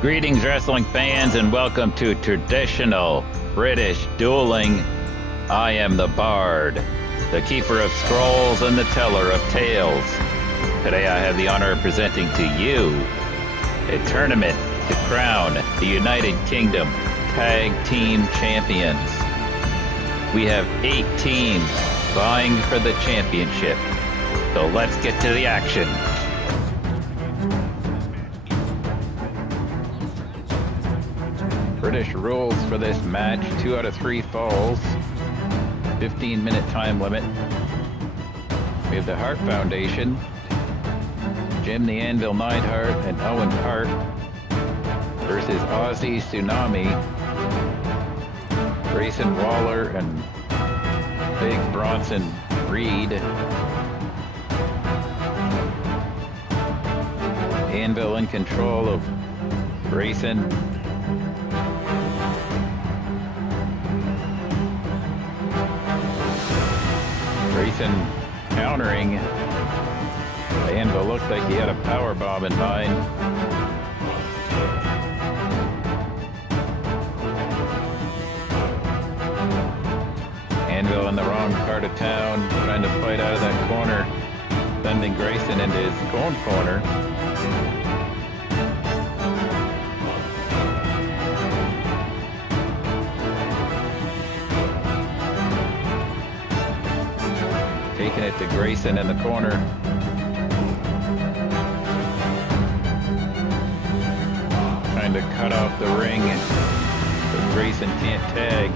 Greetings, wrestling fans, and welcome to Traditional British Dueling. I am the Bard, the keeper of scrolls and the teller of tales. Today I have the honor of presenting to you a tournament to crown the United Kingdom Tag Team Champions. We have 8 teams vying for the championship, so let's get to the action. British rules for this match: 2 out of 3 falls, 15-minute time limit. We have the Hart Foundation, Jim the Anvil Neidhart and Owen Hart versus Aussie Tsunami, Grayson Waller and Big Bronson Reed. Anvil in control of Grayson. Grayson countering. Anvil looked like he had a power bomb in mind. Anvil in the wrong part of town, trying to fight out of that corner, sending Grayson into his own corner. Taking it to Grayson in the corner. Trying to cut off the ring so Grayson can't tag.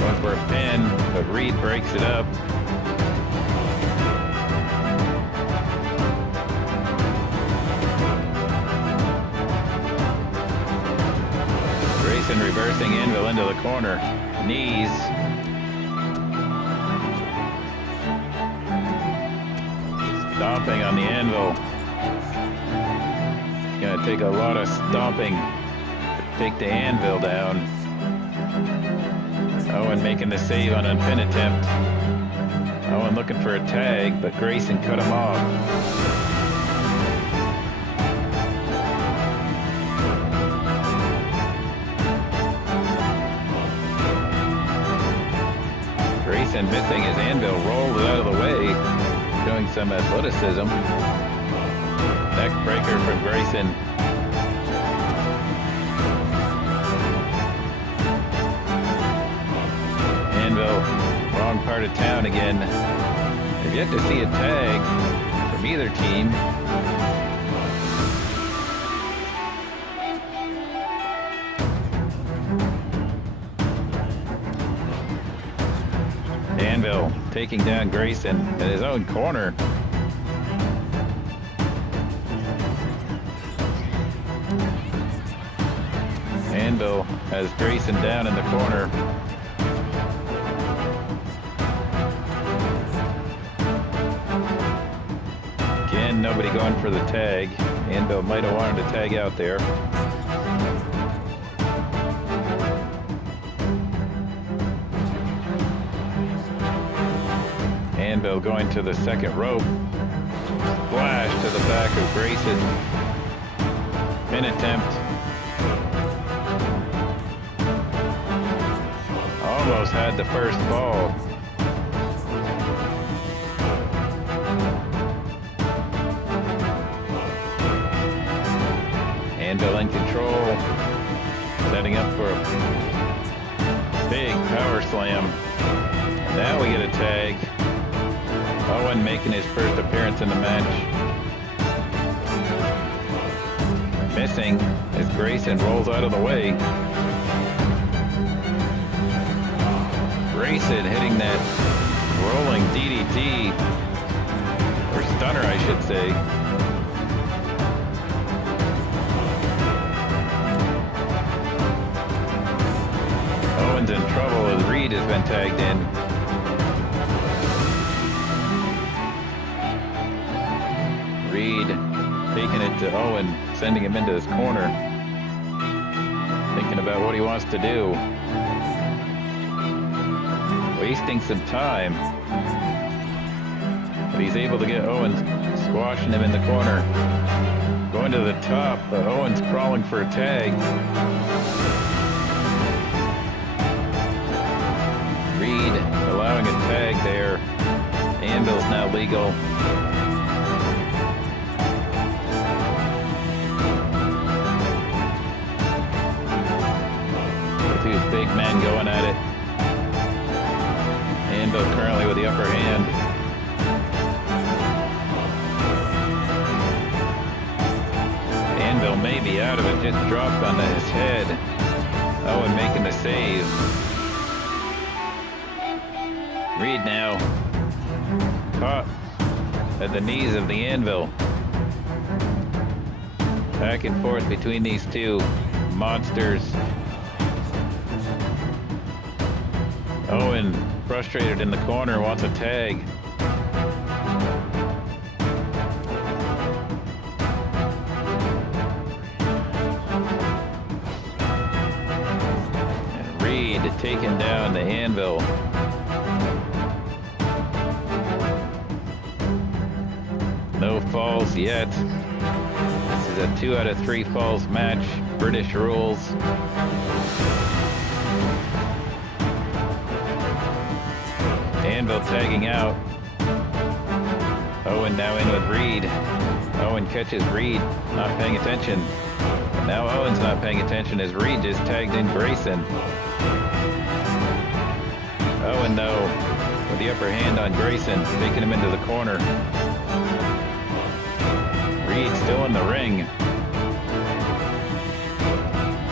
Going for a pin, but Reed breaks it up. Grayson reversing Anvil into the corner. Knees. Stomping on the Anvil. Gonna take a lot of stomping to take the Anvil down. Owen making the save on a pin attempt. Owen looking for a tag, but Grayson cut him off. Grayson missing his Anvil, rolled it out of the way, showing some athleticism. Neck breaker from Grayson. Anvil, wrong part of town again. I've yet to see a tag from either team. Anvil taking down Grayson in his own corner. Anvil has Grayson down in the corner. Again, nobody going for the tag. Anvil might have wanted to tag out there. Anvil going to the second rope. Splash to the back of Grayson. Pin attempt. Almost had the first fall. Anvil in control. Setting up for a big power slam. Now we get a tag. Owen making his first appearance in the match. Missing as Grayson rolls out of the way. Grayson hitting that rolling DDT, or stunner I should say. Owen's in trouble as Reed has been tagged in. Reed taking it to Owen, sending him into his corner. Thinking about what he wants to do. Wasting some time. But he's able to get Owen squashing him in the corner. Going to the top, but Owen's crawling for a tag. Reed allowing a tag there. Anvil's now legal. The two big men going at it. Anvil currently with the upper hand. Anvil may be out of it, just dropped on his head. Owen making the save. Reed now caught at the knees of the Anvil. Back and forth between these two monsters. Owen, frustrated in the corner, wants a tag. And Reed taking down the Anvil. No falls yet. This is a 2 out of 3 falls match. British rules. Anvil tagging out. Owen now in with Reed. Owen catches Reed, not paying attention. Now Owen's not paying attention as Reed just tagged in Grayson. Owen though, with the upper hand on Grayson, taking him into the corner. Reed still in the ring.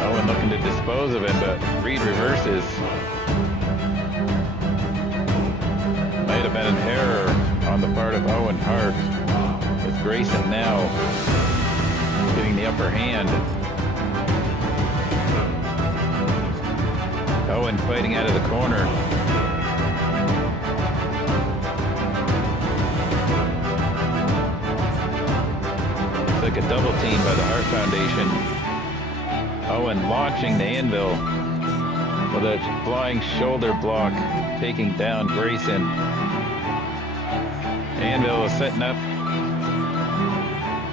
Owen looking to dispose of him, but Reed reverses. Might have been an error on the part of Owen Hart, with Grayson now getting the upper hand. Owen fighting out of the corner. It's like a double team by the Hart Foundation. Owen launching the Anvil with a flying shoulder block, taking down Grayson. Anvil was setting up,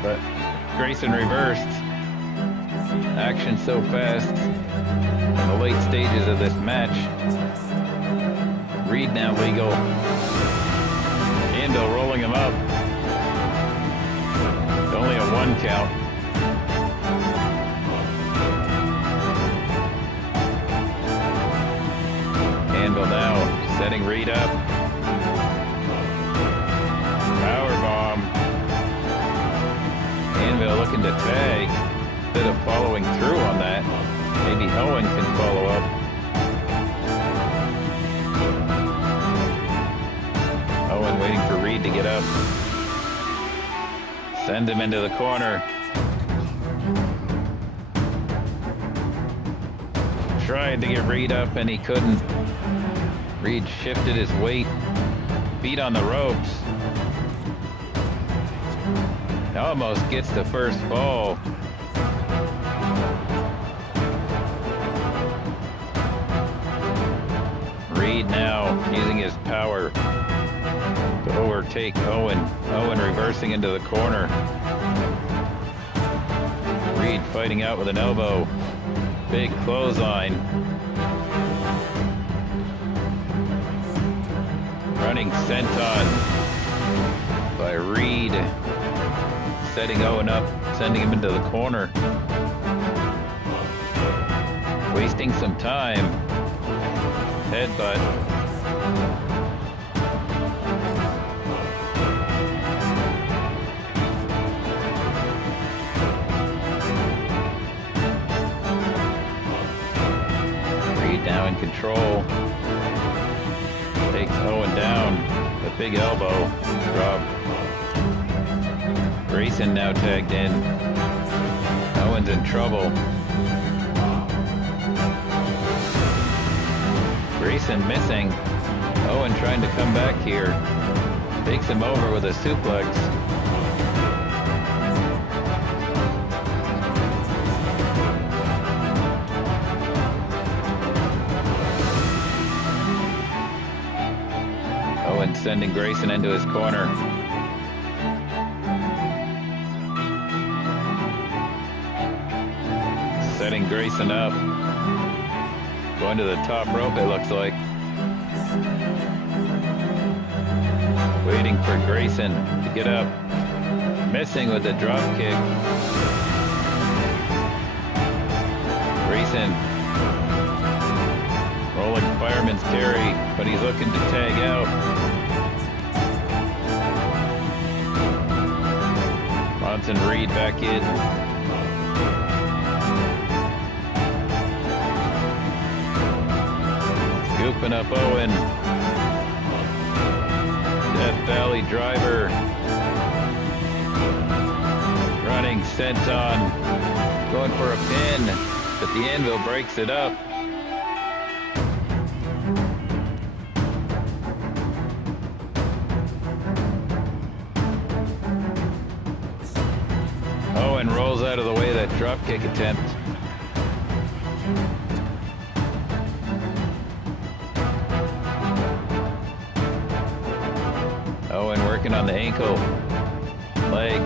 but Grayson reversed. Action so fast in the late stages of this match. Reed now legal. Anvil rolling him up. It's only a 1 count. Anvil now setting Reed up. Powerbomb. Anvil looking to tag instead of following through on that. Maybe Owen can follow up. Owen waiting for Reed to get up. Send him into the corner. Tried to get Reed up and he couldn't. Reed shifted his weight, beat on the ropes. Almost gets the first fall. Reed now using his power to overtake Owen. Owen reversing into the corner. Reed fighting out with an elbow. Big clothesline. Running senton by Reed. Setting Owen up, sending him into the corner. Wasting some time. Headbutt. Reed now in control. Takes Owen down. The big elbow drop. Grayson now tagged in. Owen's in trouble. Grayson missing. Owen trying to come back here. Takes him over with a suplex. Owen sending Grayson into his corner. Setting Grayson up. Going to the top rope, it looks like. Waiting for Grayson to get up. Missing with the drop kick. Grayson. Rolling fireman's carry, but he's looking to tag out. Bronson Reed back in. Scooping up Owen. Death Valley driver. Running senton. Going for a pin, but the anvil breaks it up. Owen rolls out of the way of that drop kick attempt. Owen working on the ankle, leg,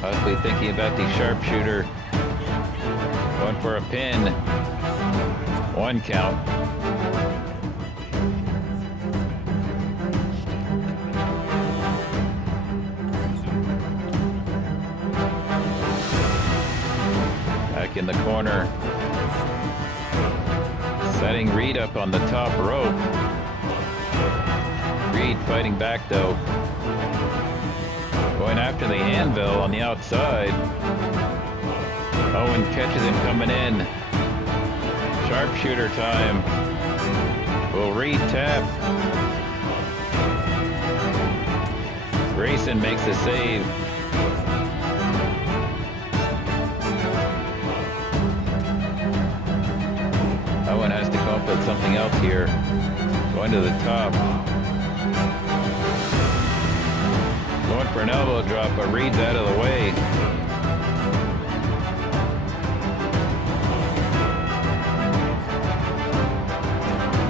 possibly thinking about the sharpshooter. Going for a pin. 1 count. Back in the corner. Setting Reed up on the top rope. Reed fighting back though. Going after the anvil on the outside. Owen catches him coming in. Sharpshooter time. Will Reed tap? Grayson makes the save. Owen has to come up with something else here. Going to the top. Going for an elbow drop, but Reed's out of the way.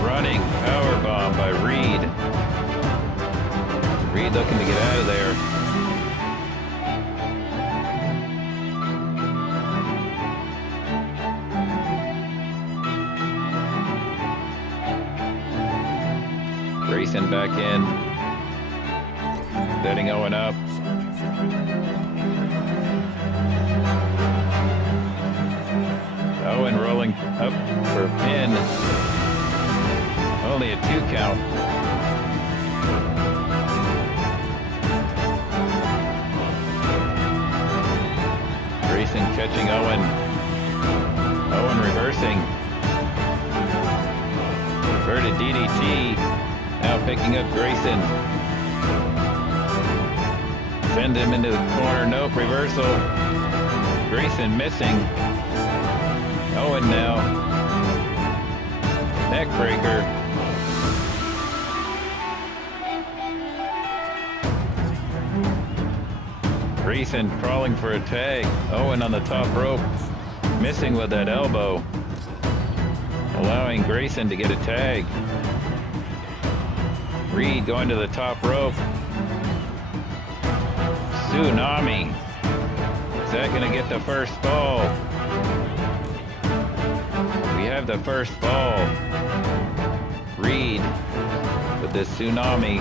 Running powerbomb by Reed. Reed looking to get out of there. Grayson back in. Setting Owen up. Owen rolling up for a pin. Only a 2 count. Grayson catching Owen. Owen reversing. Inverted DDT. Now picking up Grayson. Send him into the corner. Nope, reversal. Grayson missing. Owen now. Neck breaker. Grayson crawling for a tag. Owen on the top rope. Missing with that elbow. Allowing Grayson to get a tag. Reed going to the top rope. Tsunami. Is that going to get the first fall? We have the first fall. Reed with the tsunami.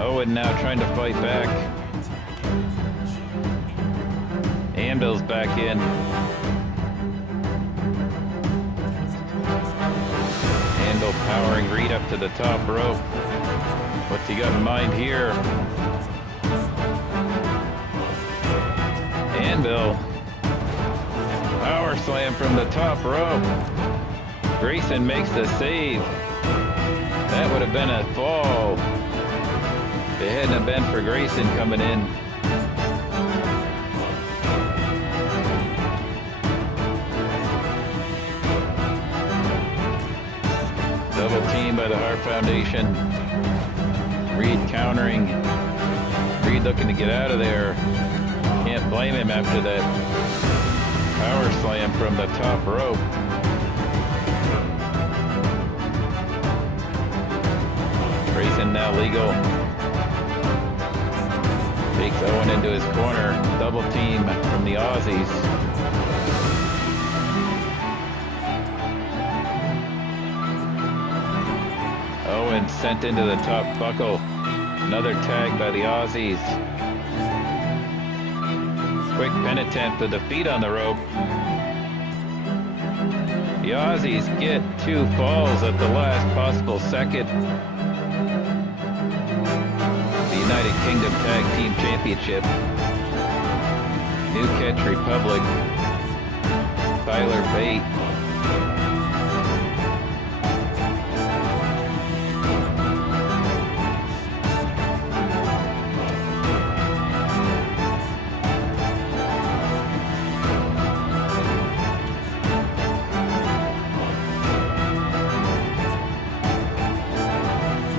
Owen now trying to fight back. Anvil's back in. Anvil powering Reed up to the top rope. What's he got in mind here? Anvil. Power slam from the top rope. Grayson makes the save. That would have been a fall. If it hadn't have been for Grayson coming in. Double team by the Hart Foundation. Reed countering. Reed looking to get out of there. Can't blame him after that power slam from the top rope. Grayson now legal. Takes Owen into his corner. Double team from the Aussies. Bates sent into the top buckle. Another tag by the Aussies. Quick pin attempt with the feet on the rope. The Aussies get 2 falls at the last possible second. The United Kingdom Tag Team Championship. New Catch Republic. Tyler Bate.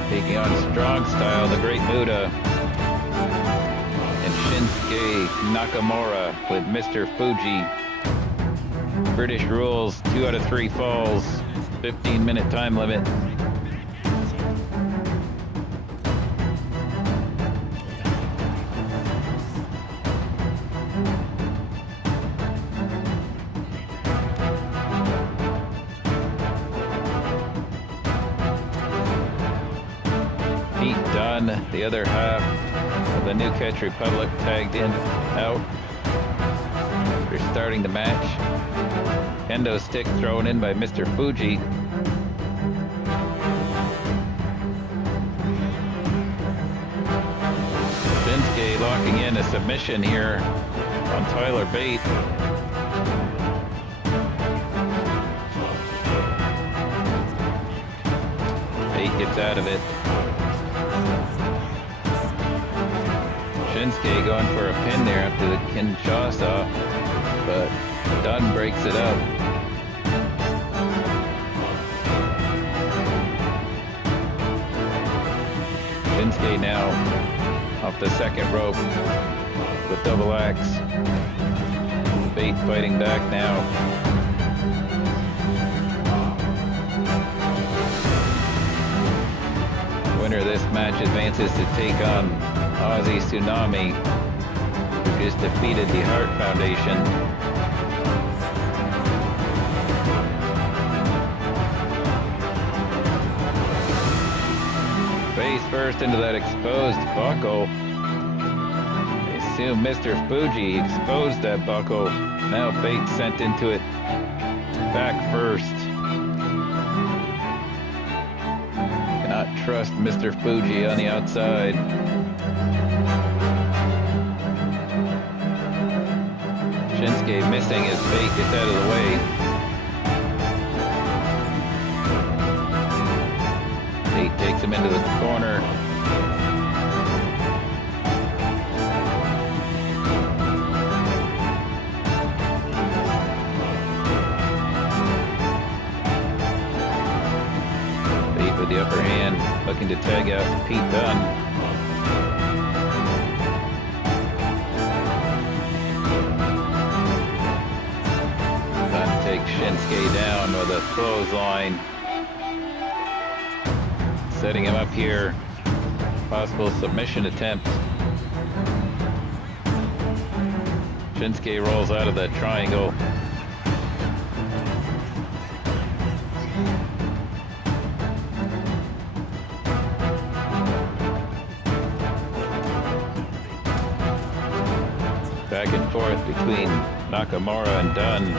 Taking on Strong Style, the Great Muta. And Shinsuke Nakamura with Mr. Fuji. British rules, 2 out of 3 falls, 15-minute time limit. Dunne, the other half of the New Catch Republic, tagged in, out. They're starting the match. Kendo stick thrown in by Mr. Fuji. Shinsuke locking in a submission here on Tyler Bate. Bate gets out of it. Shinsuke going for a pin there after the Kinshasa, but Dunne breaks it up. Shinsuke now off the second rope with double axe. Bate fighting back now. Winner of this match advances to take on Aussie Tsunami, who just defeated the Hart Foundation. Face first into that exposed buckle. I assume Mr. Fuji exposed that buckle. Now Bate sent into it back first. Cannot trust Mr. Fuji on the outside. Shinsuke missing as Bate gets out of the way. Bate takes him into the corner. Bate with the upper hand, looking to tag out Pete Dunne. Shinsuke down with a clothesline. Setting him up here. Possible submission attempt. Shinsuke rolls out of that triangle. Back and forth between Nakamura and Dunne.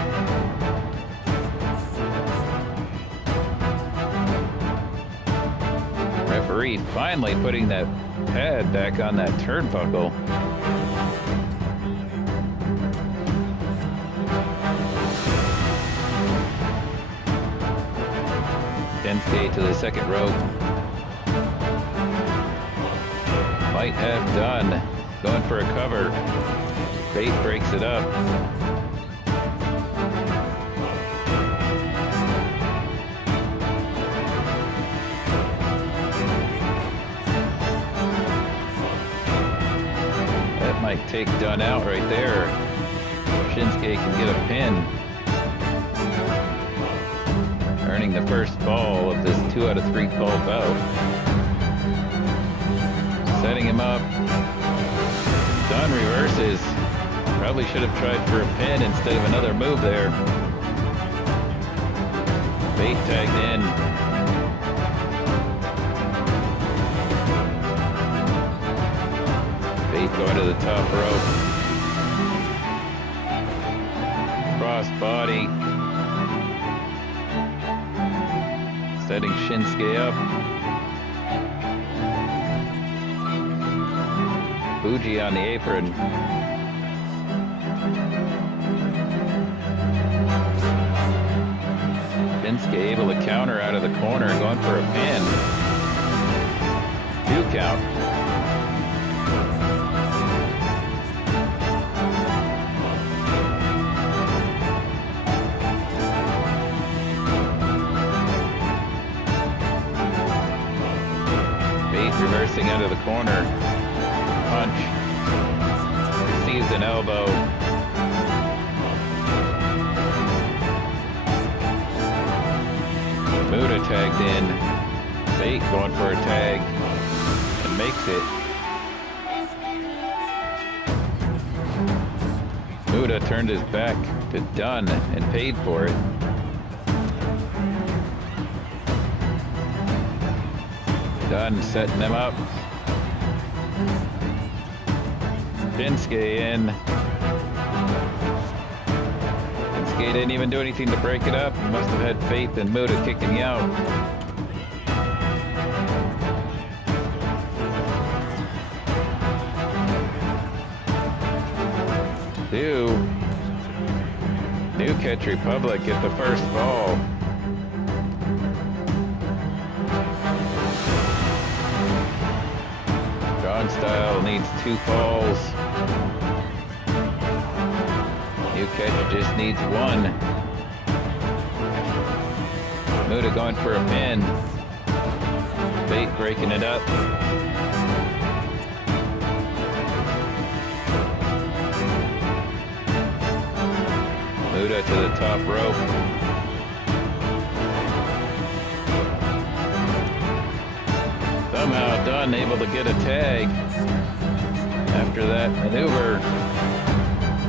Referee finally putting that pad back on that turnbuckle. Shinsuke to the second rope. Might have Dunne going for a cover. Bate breaks it up. Might take Dunne out right there. Shinsuke can get a pin. Earning the first fall of this 2 out of 3 fall bout. Setting him up. Dunne reverses. Probably should have tried for a pin instead of another move there. Bate tagged in. going to the top rope. Cross body. Setting Shinsuke up. Fuji on the apron. Shinsuke able to counter out of the corner, going for a pin. 2 count. Bate reversing out of the corner. Punch. Receives an elbow. Muta tagged in. Bate going for a tag. And makes it. Muta turned his back to Dunne and paid for it. Dunne setting them up. Shinsuke in. Shinsuke didn't even do anything to break it up. He must have had faith in Muta kicking you out. New Catch Republic at the first fall. John Style needs 2 falls. New Catch just needs 1. Muta going for a pin. Bate breaking it up. Muta to the top rope. Somehow Dunne able to get a tag after that maneuver.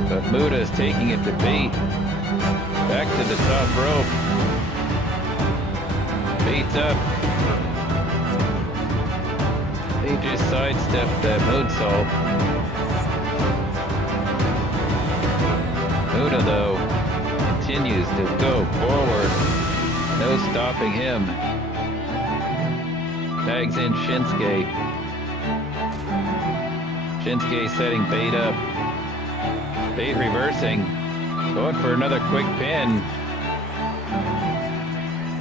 But Muta is taking it to Bate. Back to the top rope. Bate's up. They just sidestepped that moonsault. Muta, though, continues to go forward. No stopping him. Tags in Shinsuke. Shinsuke setting Bate up. Bate reversing. Going for another quick pin.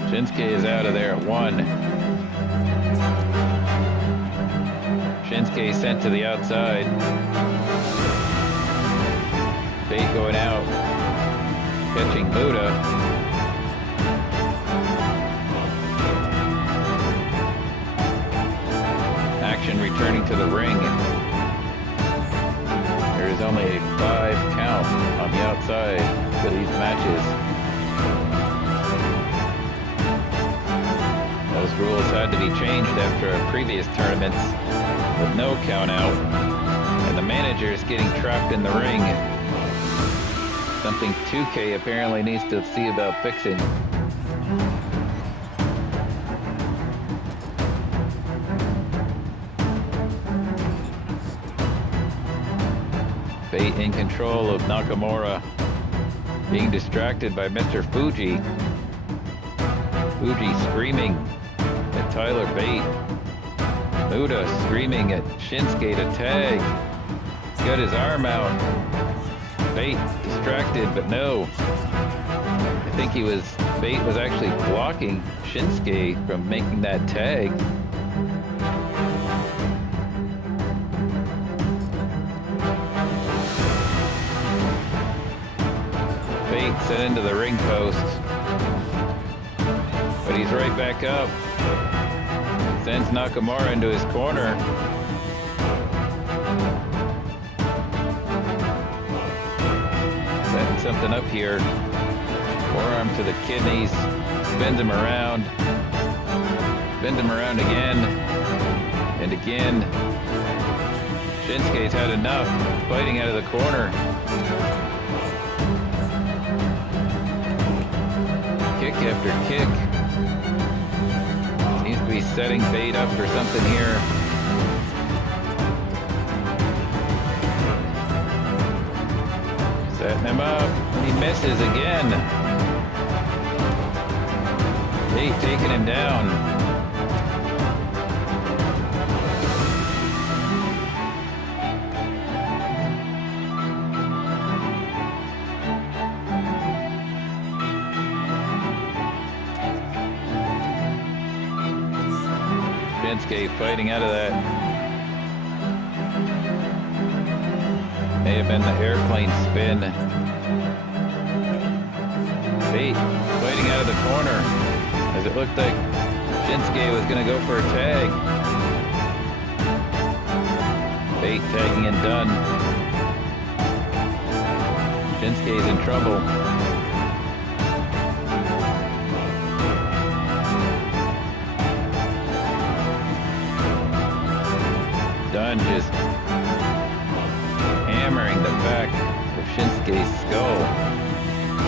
Shinsuke is out of there at 1. Shinsuke sent to the outside. Bate going out. Catching Muta. Action returning to the ring. There is only a 5 count on the outside for these matches. Those rules had to be changed after previous tournaments with no count out, and the manager is getting trapped in the ring. Something 2K apparently needs to see about fixing. Bate in control of Nakamura, being distracted by Mr. Fuji. Fuji screaming at Tyler Bate. Muta screaming at Shinsuke to tag. He's got his arm out. Bate distracted, but no. I think Bate was actually blocking Shinsuke from making that tag. Bate set into the ring post, but he's right back up. Sends Nakamura into his corner. Setting something up here. Forearm to the kidneys. Spins him around. Spins him around again. And again. Shinsuke's had enough. Fighting out of the corner. Kick after kick. Seems to be setting Bate up for something here. him up, and he misses again. Bate taking him down. Shinsuke fighting out of that. May have been the airplane spin. Bate fighting out of the corner as it looked like Shinsuke was going to go for a tag. Bate tagging in Dunne. Shinsuke's in trouble. Dunne just hammering the back of Shinsuke's skull.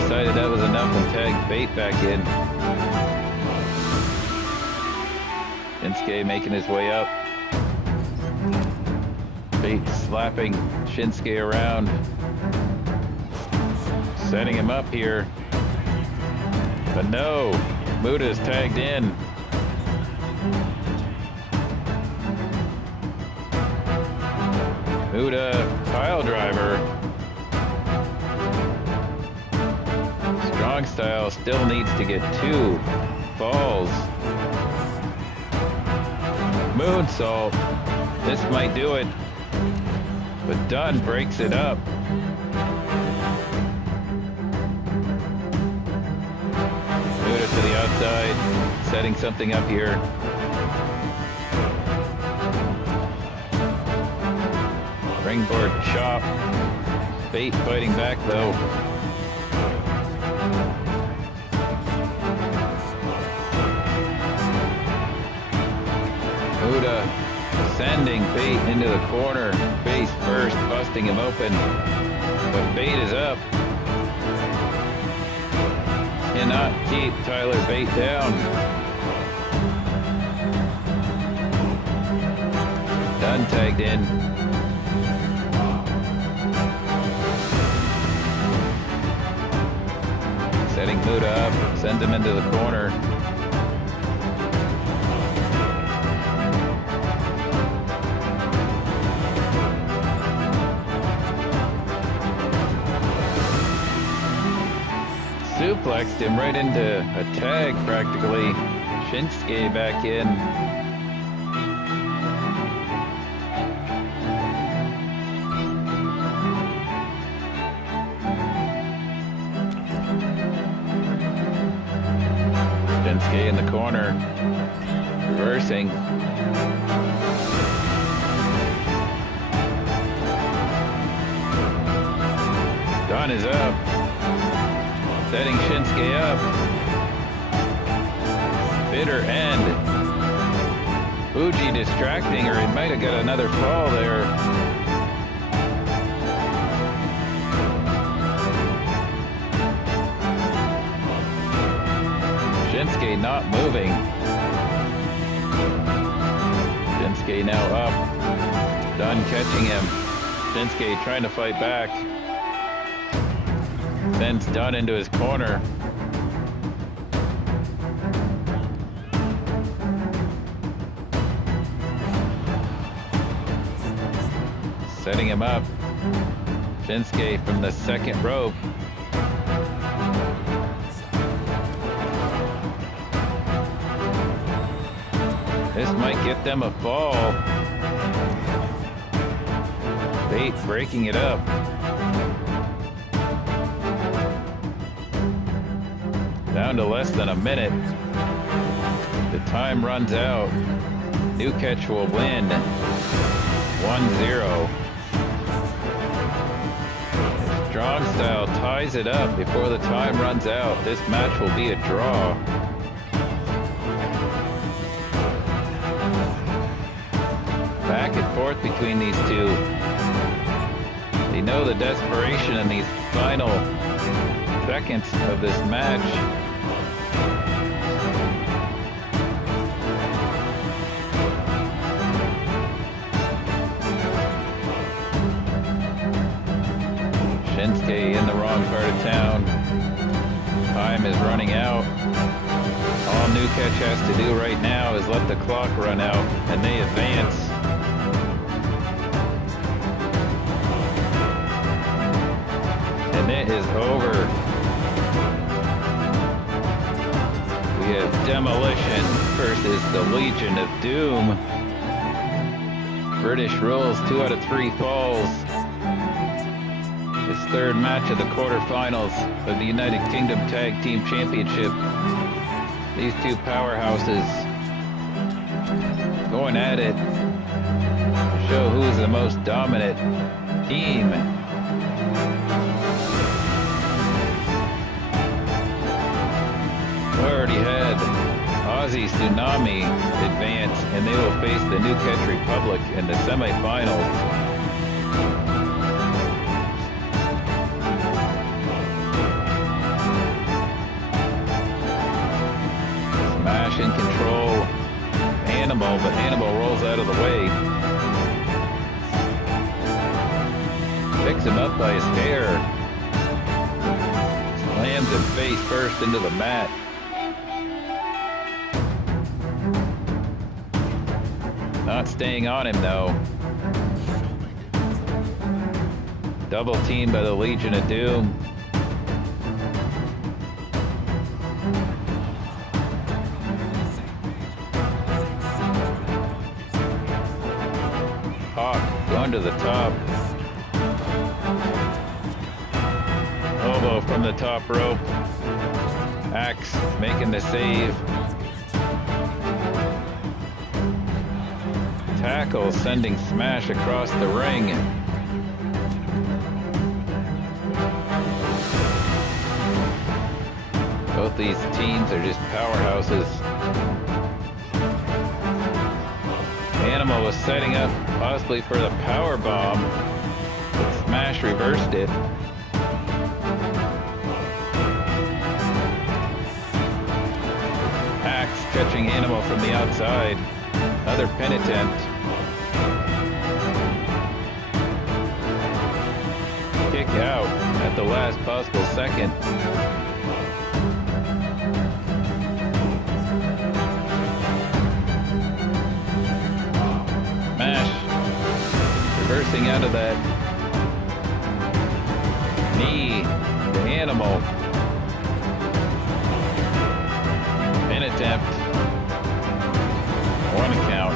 Decided that was enough and tagged Bate back in. Shinsuke making his way up. Bate slapping Shinsuke around. Setting him up here. But no, Muta's tagged in. Muta pile driver. Strong style still needs to get 2 falls. Moonsault. This might do it. But Dunne breaks it up. Muta to the outside, setting something up here. Ringboard chop. Bate fighting back though. Muta sending Bate into the corner. Face first, busting him open. But Bate is up. Cannot keep Tyler Bate down. Dunne tagged in. Setting Muta up, sends him into the corner. Suplexed him right into a tag practically. Shinsuke back in. Shinsuke in the corner, reversing. Dunne is up, setting Shinsuke up. Bitter end. Fuji distracting her. He might have got another fall there. Shinsuke not moving. Shinsuke now up. Dunne catching him. Shinsuke trying to fight back. Sends Dunne into his corner. Setting him up. Shinsuke from the second rope. This might get them a fall. Bate breaking it up. Down to less than a minute. The time runs out. New catch will win. 1-0. Strong style ties it up before the time runs out. This match will be a draw. Back and forth between these two. They know the desperation in these final seconds of this match. Shinsuke in the wrong part of town. Time is running out. All New Catch has to do right now is let the clock run out, and they advance. And it is over. We have Demolition versus the Legion of Doom. British rules, 2 out of 3 falls. His third match of the quarterfinals of the United Kingdom Tag Team Championship. These two powerhouses going at it to show who's the most dominant team. We already had Aussie Tsunami advance, and they will face the New Catch Republic in the semifinals. Smash in control. Animal, but Animal rolls out of the way. Picks him up by his hair. Slams him face first into the mat. Not staying on him though. Double teamed by the Legion of Doom. Hawk going to the top. Elbow from the top rope. Axe making the save. Tackle sending Smash across the ring. Both these teams are just powerhouses. Animal was setting up possibly for the power bomb, but Smash reversed it. Axe catching Animal from the outside. Another pin attempt. Kick out at the last possible second. Smash. Reversing out of that. Knee. The Animal. Pin attempt. 1 count.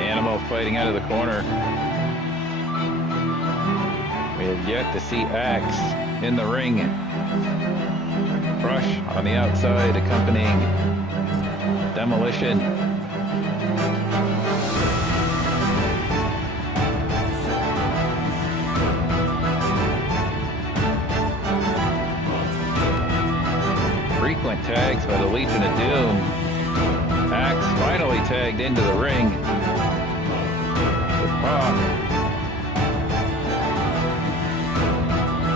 Animal fighting out of the corner. We have yet to see Axe in the ring. Crush on the outside accompanying Demolition. Frequent tags by the Legion of Doom. Axe finally tagged into the ring. With Hawk.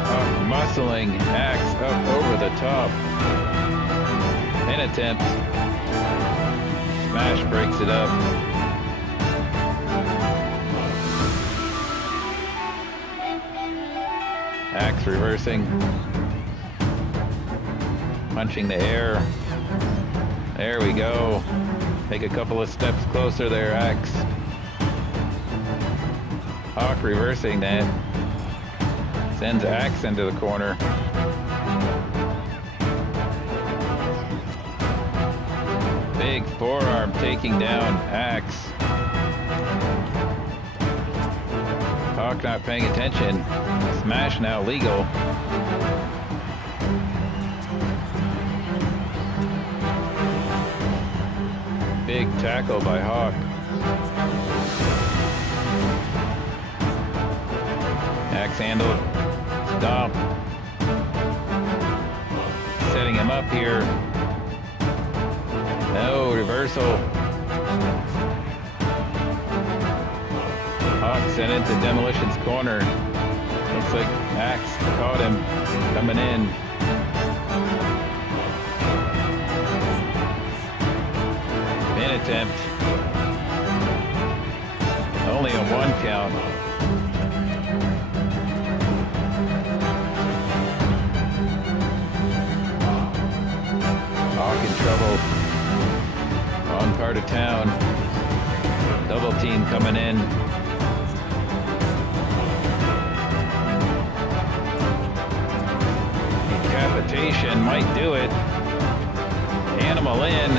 Hawk muscling Axe up over the top. Pin attempt. Smash breaks it up. Axe reversing. Punching the air. There we go. Take a couple of steps closer there, Axe. Hawk reversing that. Sends Axe into the corner. Big forearm taking down Axe. Hawk not paying attention. Smash now legal. Big tackle by Hawk. Axe handle. Stomp. Setting him up here. No, reversal. Hawk sent into Demolition's corner. Looks like Axe caught him coming in. Pin attempt. Only a 1 count. Hawk in trouble. Wrong part of town. Double team coming in. Decapitation might do it. Animal in.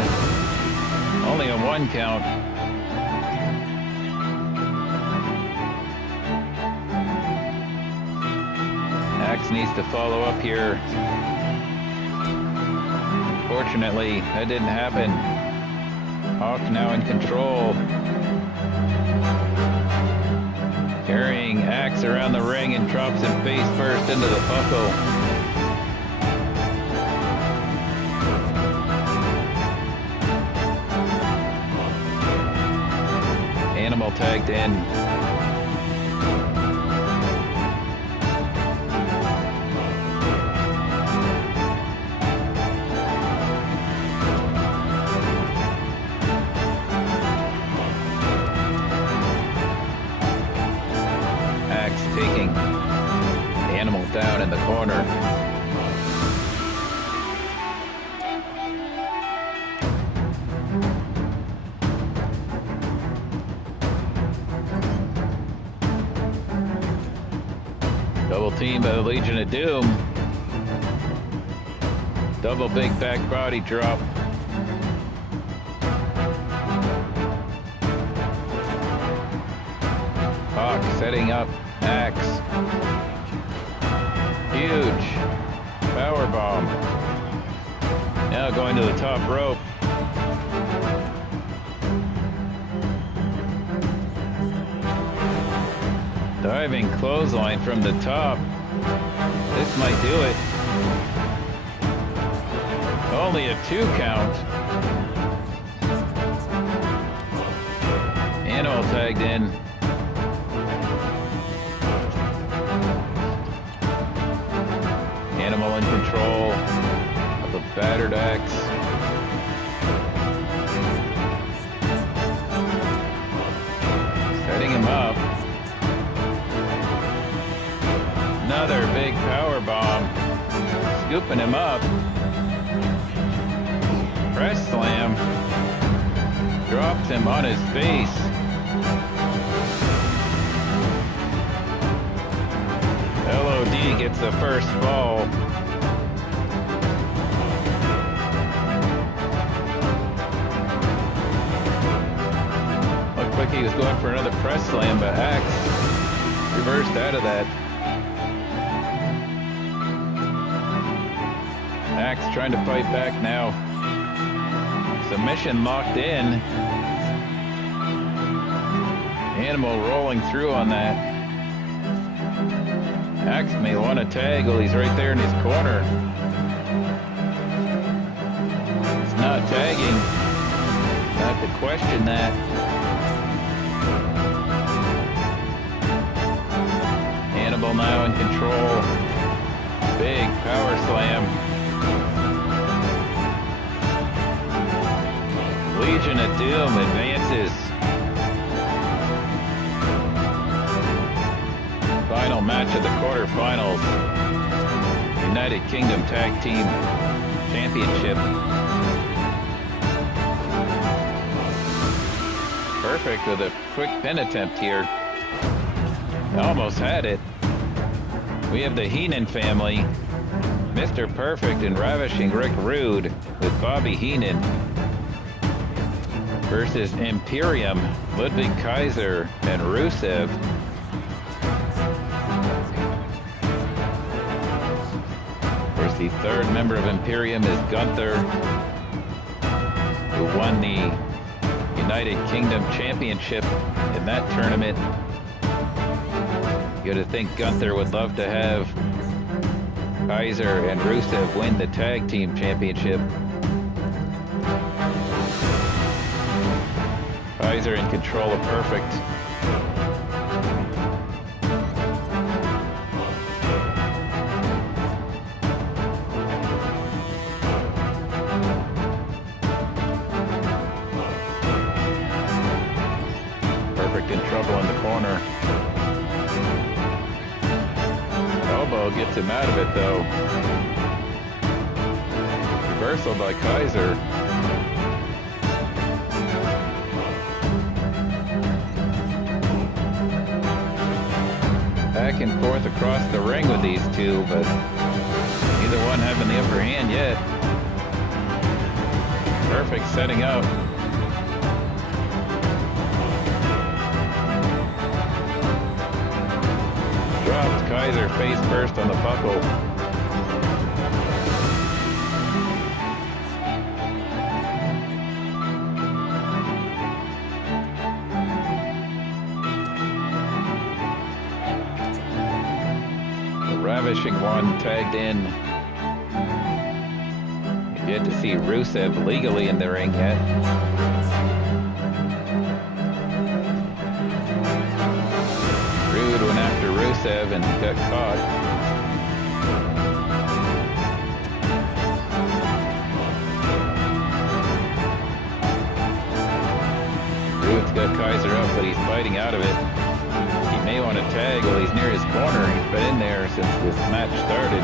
Only a 1 count. Axe needs to follow up here. Fortunately, that didn't happen. Hawk now in control. Carrying Axe around the ring and drops him face first into the buckle. Animal tagged in. Down in the corner. Double team by the Legion of Doom. Double big back body drop. Hawk setting up Axe. Huge power bomb. Now going to the top rope. Diving clothesline from the top. This might do it. Only a 2 count. Animal tagged in. Animal in control of a battered Axe. Setting him up. Another big power bomb. Scooping him up. Press slam. Drops him on his face. LOD gets the first fall. Looked like he was going for another press slam, but Axe reversed out of that. Axe trying to fight back now. Submission locked in. Animal rolling through on that. Axe may want to tag while he's right there in his corner. He's not tagging. I have to question that. Animal now in control. Big power slam. Legion of Doom advances. Final match of the quarterfinals. United Kingdom Tag Team Championship. Perfect with a quick pin attempt here. Almost had it. We have the Heenan family. Mr. Perfect and Ravishing Rick Rude with Bobby Heenan versus Imperium, Ludwig, Kaiser, and Rusev. Of course, the third member of Imperium is Gunther, who won the United Kingdom Championship in that tournament. You gotta think Gunther would love to have Kaiser and Rusev win the Tag Team Championship. Kaiser in control of Perfect. elbow gets him out of it, though. Reversal by Kaiser. Back and forth across the ring with these two, but neither one having the upper hand yet. Perfect setting up. Drops Kaiser face first on the buckle. The Ravishing One tagged in. Yet to see Rusev legally in the ring yet. Rude went after Rusev and got caught. Rude's got Kaiser up, but he's fighting out of it. He may want to tag while he's near his corner. He's been in there since this match started.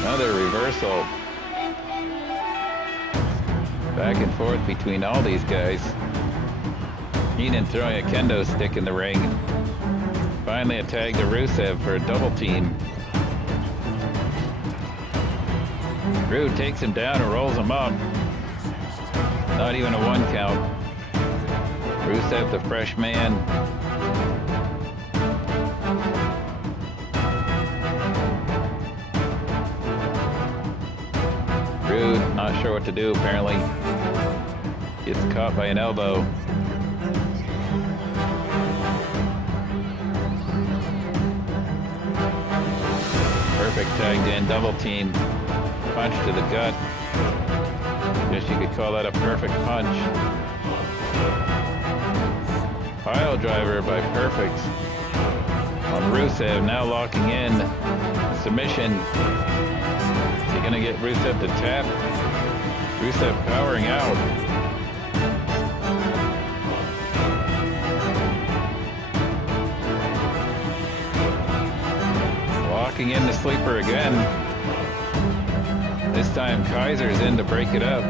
Another reversal. Back and forth between all these guys. Heenan throwing a kendo stick in the ring. Finally a tag to Rusev for a double team. Rude takes him down and rolls him up. Not even a 1 count. Rusev the fresh man. Rude, not sure what to do apparently. Gets caught by an elbow. Perfect tagged in, double team. Punch to the gut. Guess you could call that a perfect punch. Pile driver by Perfect on Rusev, now locking in. Submission. Is he gonna get Rusev to tap? Rusev powering out. Locking in the sleeper again. This time Kaiser's in to break it up.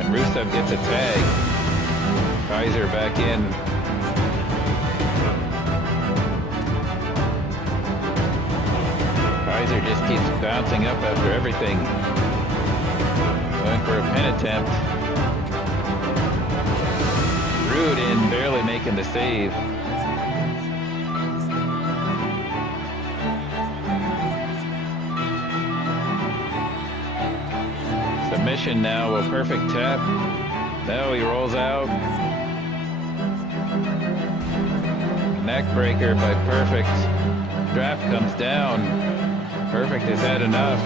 And Rusev gets a tag. Kaiser back in. Kaiser just keeps bouncing up after everything. Going for a pin attempt. Rude in, barely making the save. Submission now, a perfect tap. Now he rolls out. Neck breaker by Perfect. Strap comes down. Perfect has had enough.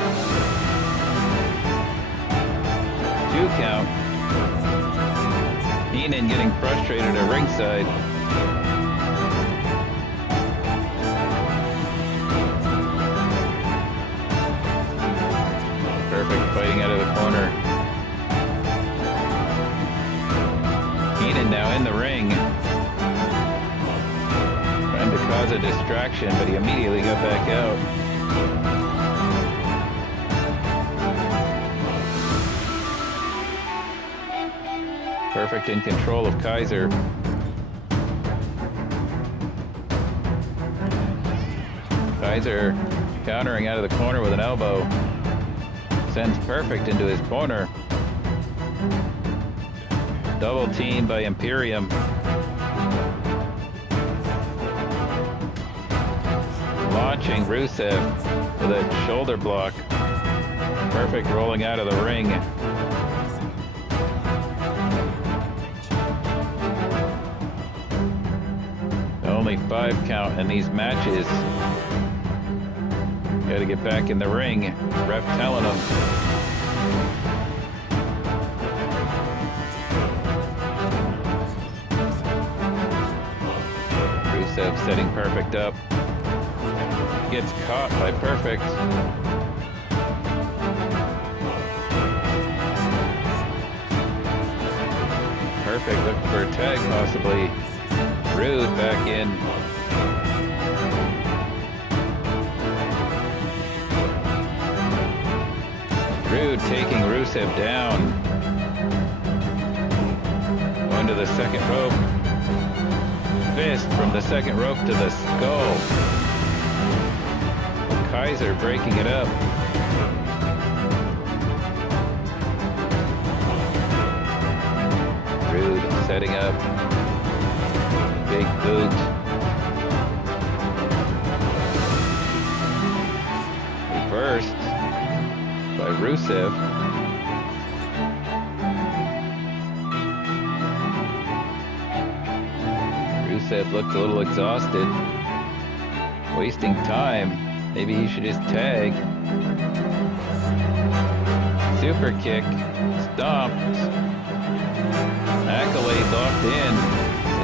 2 count. Heenan getting frustrated at ringside. Perfect fighting out of the corner. Heenan now in the ring. Trying to cause a distraction, but he immediately got back out. Perfect in control of Kaiser. Kaiser countering out of the corner with an elbow. Sends Perfect into his corner. Double team by Imperium. Launching Rusev with a shoulder block. Perfect rolling out of the ring. Only 5 count in these matches. Gotta get back in the ring. Ref telling him. Rusev setting Perfect up. gets caught by Perfect. Perfect looking for a tag, possibly. Rude back in. Rude taking Rusev down. Going to the second rope. Fist from the second rope to the skull. Kaiser breaking it up. Rude setting up. Big boot. Reversed by Rusev. Rusev looks a little exhausted. Wasting time. Maybe he should just tag. Super kick. Stomped. Accolade locked in.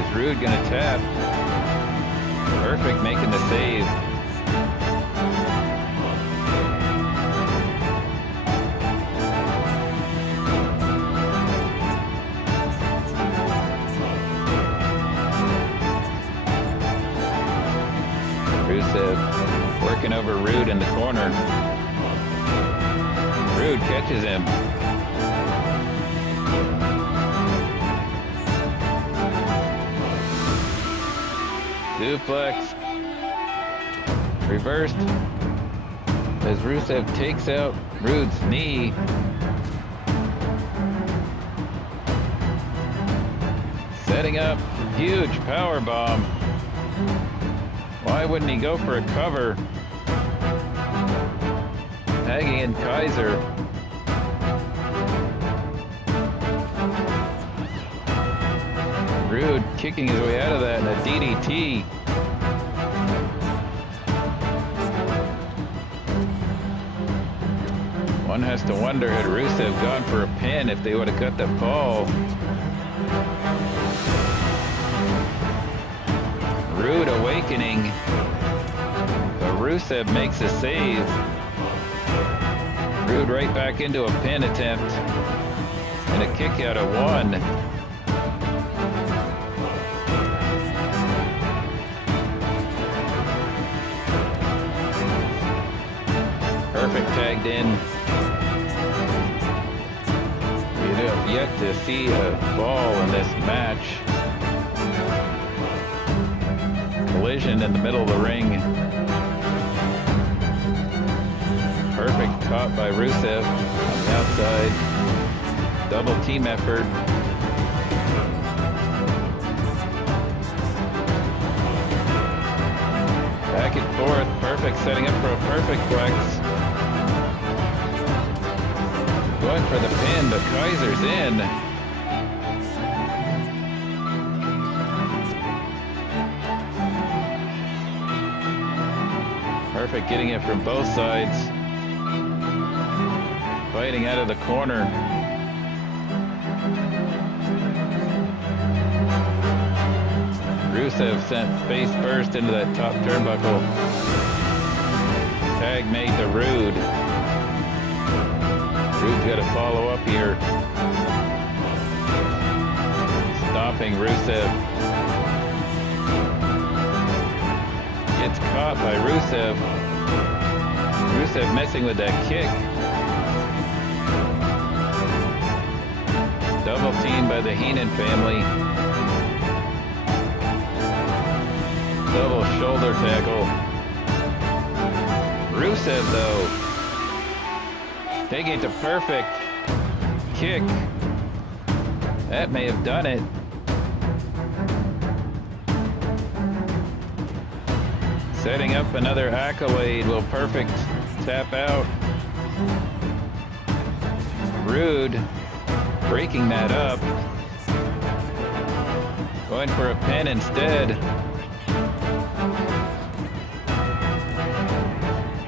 Is Rude gonna tap? Perfect making the save. Rusev working over Rude in the corner. Rude catches him. Suplex. Reversed. As Rusev takes out Rude's knee. Setting up. Huge power bomb. Why wouldn't he go for a cover? Tagging in Kaiser. Rude kicking his way out of that in a DDT. One has to wonder, had Rusev gone for a pin if they would have cut the fall. Rude awakening. But Rusev makes a save. Rude right back into a pin attempt. And a kick out of one. Perfect tagged in. We have yet to see a fall in this match. Collision in the middle of the ring. Perfect caught by Rusev on the outside. Double team effort. Back and forth. Perfect setting up for a perfect flex. Going for the pin, but Kaiser's in. Perfect getting it from both sides. Fighting out of the corner. Rusev sent face first into that top turnbuckle. Tag made to Rude. Rude's got to follow up here. Stopping Rusev. Gets caught by Rusev. Rusev messing with that kick. Double team by the Heenan family. Double shoulder tackle. Rusev though. Taking it to perfect. Kick. That may have done it. Setting up another accolade. Will Perfect tap out? Rude breaking that up. Going for a pin instead.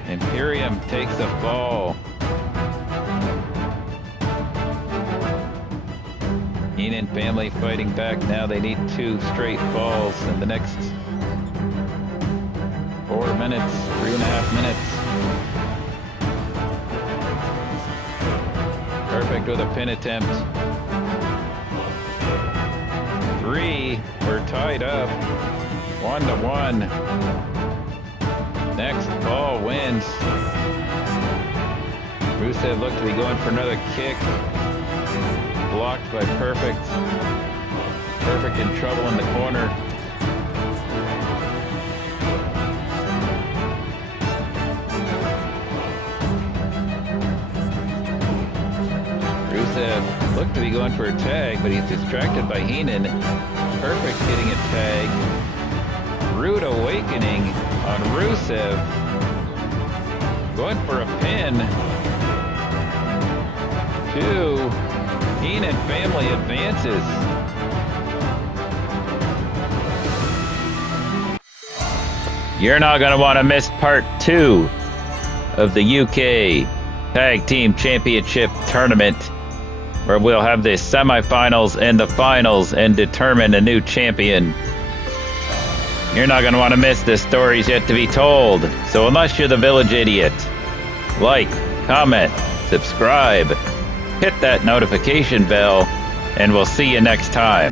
Imperium takes a fall. Heenan family fighting back now. They need 2 straight falls in the next 4 minutes, 3.5 minutes. Perfect with a pin attempt. 3, we're tied up. 1-1. Next ball wins. Rusev looked to be going for another kick. Blocked by Perfect. Perfect in trouble in the corner. Rusev looked to be going for a tag, but he's distracted by Heenan. Perfect getting a tag. Rude awakening on Rusev. Going for a pin. 2. Heenan family advances. You're not going to want to miss part 2 of the UK Tag Team Championship Tournament, where we'll have the semifinals and the finals and determine a new champion. You're not going to want to miss the stories yet to be told. So unless you're the village idiot, like, comment, subscribe, hit that notification bell, and we'll see you next time.